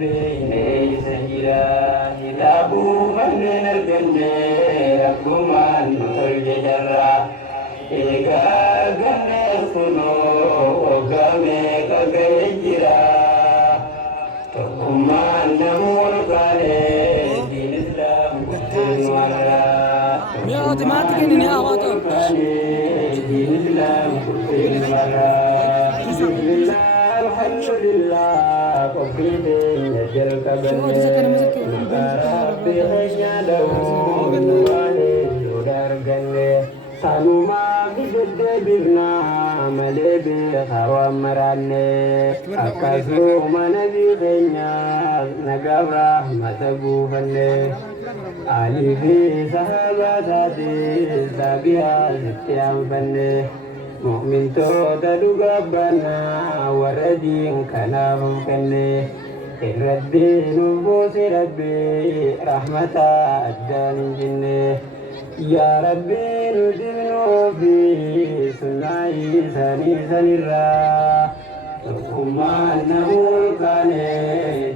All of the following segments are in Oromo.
بين سجلا كتابو من الجنة ربما نطل جرا إيقا جنة كنو وقامي كجيجرا تقوما نمور كالي دين إسلام كتن ورا تقوما نمور كالي دين إسلام كتن ورا بسم الله الحمد لله قبل نجر كبني ربي خيا دون واني جدار جنة سالوما بجد ببنا ملي بخوام مراني أكاسو منبي خيا نقابرا متبوفني علي في صحاباتي سابيا ستيام فني مؤمن تو تدقبنا وردين كلام كني الردين بوس ربي رحمة الدان جني يا ربي ندمنو في سنعي سني سنرا وما نقول كان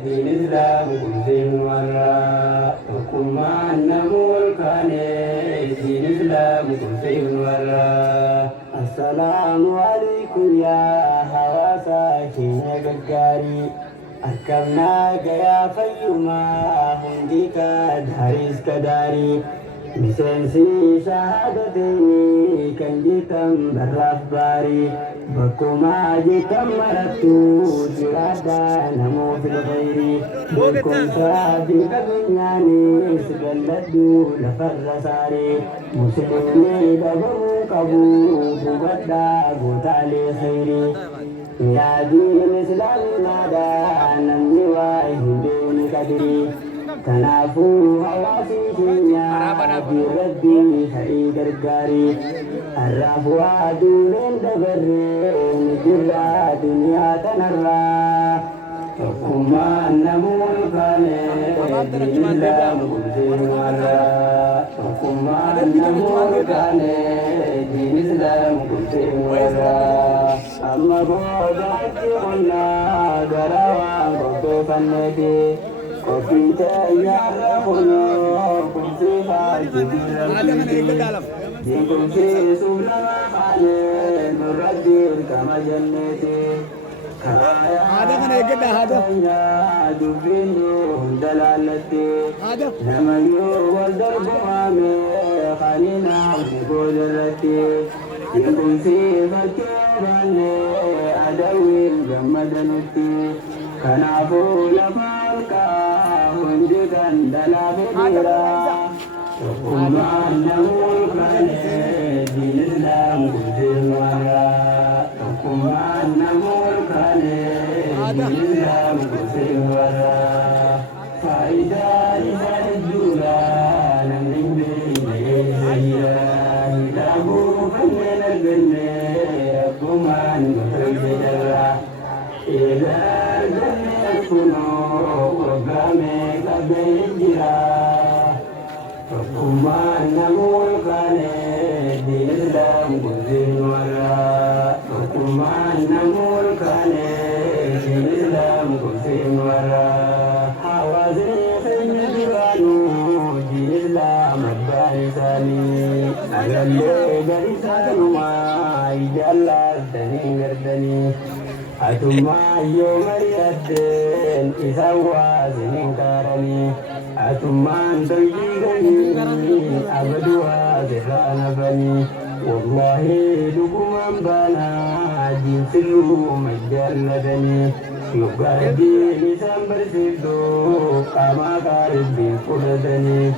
دين إسلام كل مرة وما نقول كان دين إسلام كل مرة السلام عليكم يا حواسا حين قرقاري أركبناك يا فيما هنديك داريس كداري بسنسي شهادتيني كان جيتم براف باري بكما جيتم مرتو جرادا نمو في الغير بكم صادق بنياني سبلدو لفر ساري مسلمي دبرو كبو بغدا قتالي خيري يا دين الإسلام نادا نمي واهدين كدري تنافو حواسي كينيا بربي حي قرقاري الرافوا دولين دبرين جرى دنيا تنرى وكما نمو القاني دين الله مقدم مرى وكما نمو القاني دين الله مقدم مرى أما بوضعت قلنا دراوان قطو فنتي وفيت يعرفنا كنت فاجد ديكم في سبلا خالد نردين كما جنتي هذا كان يقدر هذا يا دبين دلالتي لما يولد البوامي خلينا نقول الرتي ديكم في فكرني أدوي جمدنتي كان أقول فالكا هندكا دلابيرا وكما أنه كان دين الإسلام كل مرة وكما أنه كان دين الإسلام كل مرة فإذا الجولا نملك بين سيئا كتابه فمن الجنة ربما نخرج جرا إذا الجنة كنو وقامي كبيجرا وكما أنه كان دين الإسلام كل مرة وكما أنه كان دين الإسلام كل مرة حوازن خيم جبانو دين الإسلام البارساني أغلي برسان ما يجلال تنين غردني أتما يوم الدين إذا وازن كارني أتما تجيغني أبدوا زران بني والله لكم بنا دين سلو مجلدني يقردي لسان برسلو كما قارب قردني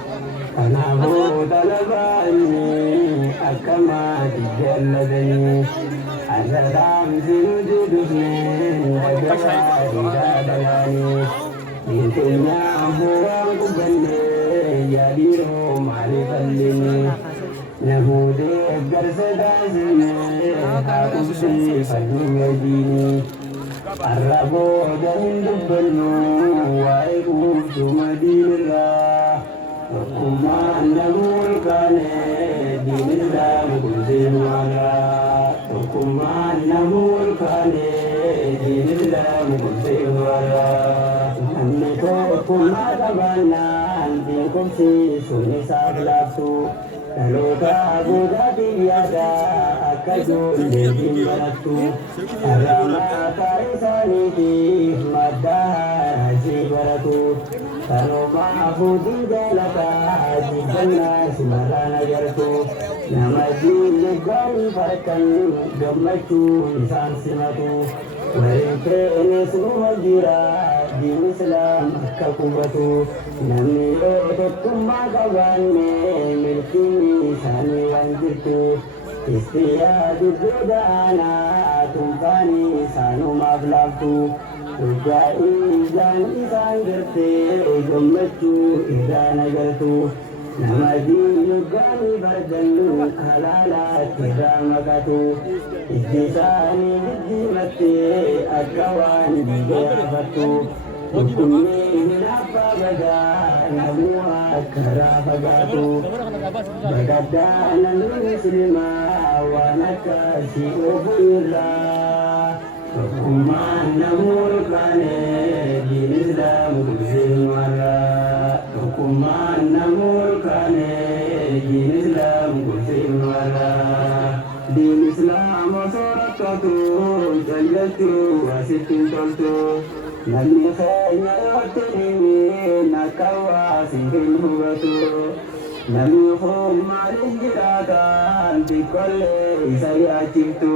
أنا هو طلباني أكما تجلدني أنا دام سنجدني وجواري دادلاني ينتمي هو قبلني يديرو معرفلني نهودي قرص دازني أقصي فنو يديني الربو جهن دبنو وإقوف مدين الله وكما أنه كان دين الإسلام كل مرة وكما أنه كان دين الإسلام كل مرة tokkummaa qabaannaan beekumsi sun isaaf laaftu dhaloota boodaatiif yaada akka ijoolleen hin barattu har'aa isaaniitiif maddaa raajii baratu kanumaa fuutiin jaalataa jibbannaa simarraan agartu nama jiilli gaarii farkan gammachuun isaan simatu warri keenes numa jira diin islaam akka qubatu namni yoo tokkummaa qabaanne milkiin isaanii waan jirtu istiyaa dudduuda aanaa tunfaanii isaanumaaf laaftu dhugaa'ii ijaan isaan gartee gammachuu irraan agartu nama diinuggaanii bardan halaalaatti irraa maqatu ijji isaanii diddiimattee akka waan dhiiga yaafattu dhukkubni hin abbaa gadaa namni akka irraa fagaatu bagaddaa namni muslimaa waan akkasii ofu irraa tokkummaan namuun kaane diin islaam guddiin warraa tokkummaan namuun kaane diin islaam guddiin warraa diin islaam osoo rakkatu jallachuu asitti toltu namni keenya yootti dhimmiin akka waasii hin hubatu namni kun maaliin jiraataan xiqqollee isa yaachiftu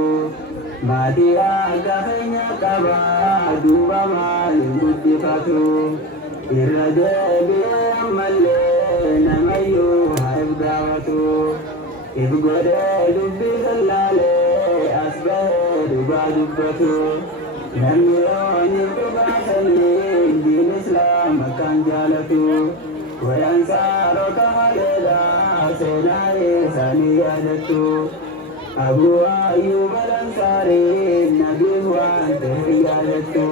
maatii akka keenya qabaa duuba maaliin guddifatu irra deebi'ee ammallee namayyuu haif gaafatu if godhee dubbii sallaalee as bahee dhugaa dubbatu namni yoon hin dhugaasanii diin islaam akkaan jaalatu wayansaarota maleedhaa seenaa isaanii yaadattu Abu Ayyub al-Ansari nabii waan ta'e yaadattu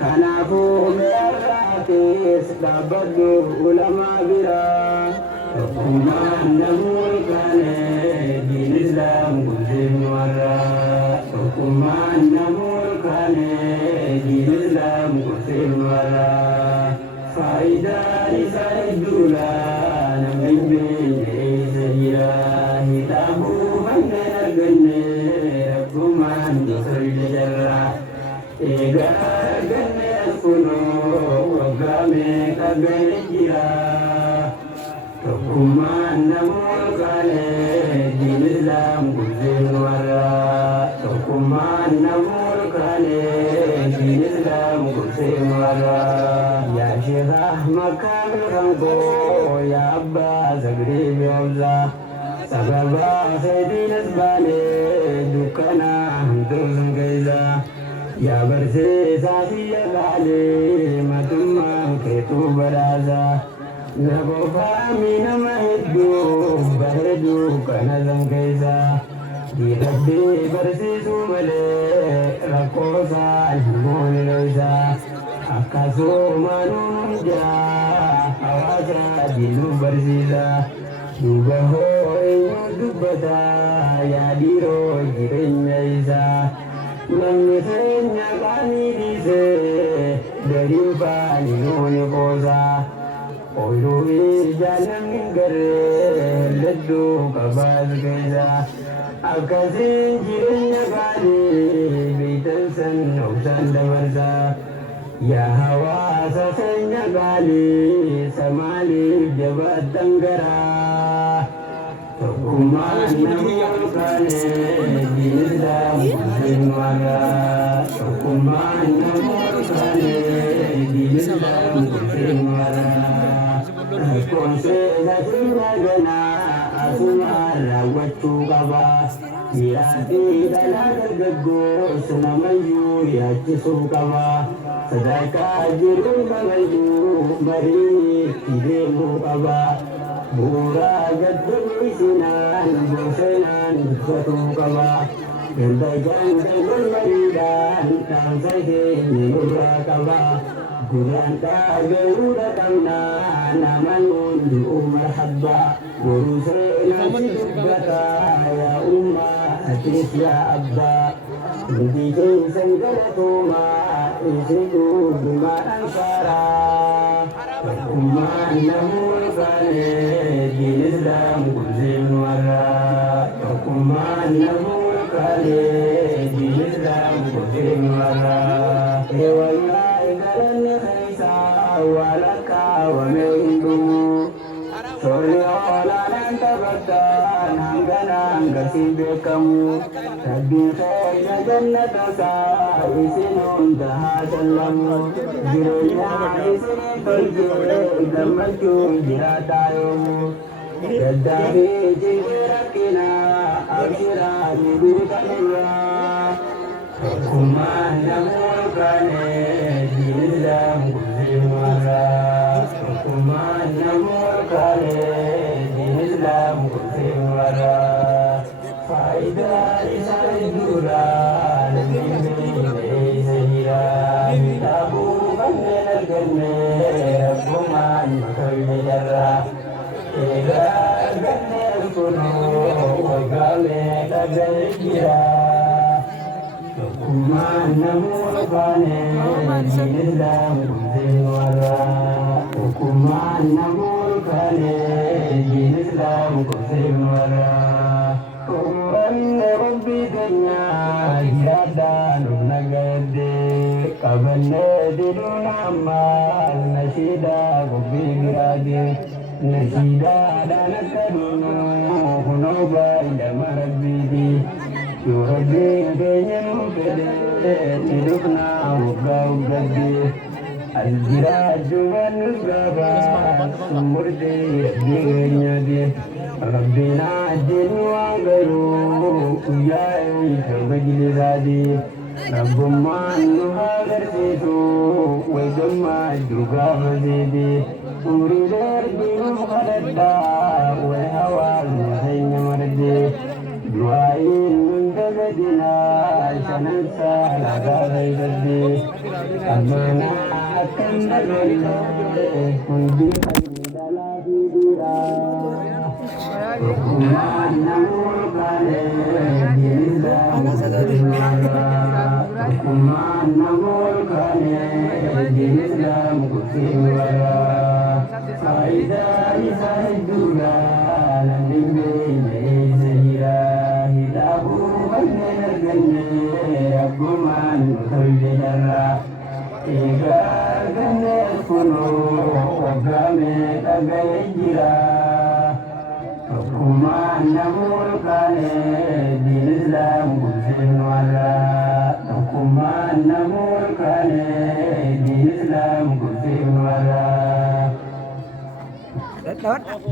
kanaafuu meerraatis dhaabbadhu ulamaa biraa tokkummaan namuun kaane diin islaam guddiin warraa tokkummaan namuun kaane diin islaam guddiin warraa faayidaan isaa hedduudha namni beekne isa jira hidhaabuu kanneen arganne rabbumaan gosoonni jarra eegaa arganne kunoo waggaa meeqa ga'e jira tokkummaan namuun kaane diin islaam guddiin warraa tokkummaan namuun kaane diin islaam guddiin warraa yaa sheekha makkaa bilkankoo yaa abbaa zagrii beewzaa sababa fedhiin asbaanee dukkanaa hamtuun keeysaa yaa barsiisaa siyya gaalee matummaan keetuu badhaasaa na qofaami nama hedduu bareeduu kana san keeysaa diinagdee barsiisuu malee rakkoosaa hin dhoysaa akkasumaan hundaa hawaasa diinuu barsiisaa duuba hoo eenyu dubbataa yaa dhiiroo jireenya isaa namni keenya qaanii dhiisee gadiin faani nuuni qoosaa ooluu ijaan namni garee hedduu qabaas keessaa akkasiin jireenya qaanii beeytan san obsaan dabarsaa yaa hawaasa keenya qaalii samaaliif jabaattan garaa tokkummaan namuun kaane diin islaam guddiin warraa tokkummaan namuun kaane diin islaam guddiin warraa rakkoon seenatiin raganaa asumaan raawwachuu qabaa dhiiraa fi dhalaa dargaggoos namayyuu yaachisuu qabaa sadarkaa jiruun namayyuu mariitti deemuu qabaa bu'uuraa gaddabiisinaan boseenaan dubbatuu qabaa gandajaan dalgol mariidhaan dhaamsa keenya nurraa qabaa gurraan dhaagayuudha qabnaa naman hundu'u marhabbaa boruu seenaasi dubbataa yaa ummaa atiis yaa abbaa hundi keessan galatoomaa isin dhugumaan ansaaraa namur kane din Islam kuzin wara. Hukuma namur kane din Islam kuzin wara. Ewala igalan khaisa walaka wa meindu. Sorry ola nanta bakka nangana ngasibe kamu. Rabbi khairna jannata sa isinun tahasallamu. Jirenya isini tolke gammachu jiratayomu. Yaddari jirakina abshira jibikanira. Hukuma namur kane din Islam kuzin wara. Hukuma namur kane din Islam kuzin wara. Faida isaidura nabiyyi sayira. Tabu kanne nalganne Hukuma makalli jarra. Ega ganne kuno wagale tagajira. Hukuma namur kane din Islam kuzin wara. Hukuma namur kane din Islam kuzin wara. Kuranne rabbi dunya jirada nunagade kabanne diluna mal nashida gubbi birade nashida danakadunu hunoba ila marabbidi yurabbi gayyan kade nidufna wugga wuggadi الجراج والنسبة سمردي بغنيدي ربنا عجل وغيره يا عيش مجلسادي رب ما أنها غرسيتو ويدما جوغا مزيدي أريد ربي مخلدا والهوى المحين مردي دعائي من جسدنا شننسى لغا غيبدي أمانا أكن بالله كن بخير لا بيرا Hukuma namur kane din Islam kuzin wara. Hukuma namur kane din Islam kuzin wara. Faida isaidura nabiyyi sayira. Hidabu kanne nalganne Hukuma makalli jarra. Ega ganne kuno wagame tagajira. Hukuma namur kane din Islam kuzin wara. Hukuma namur kane din Islam kuzin wara.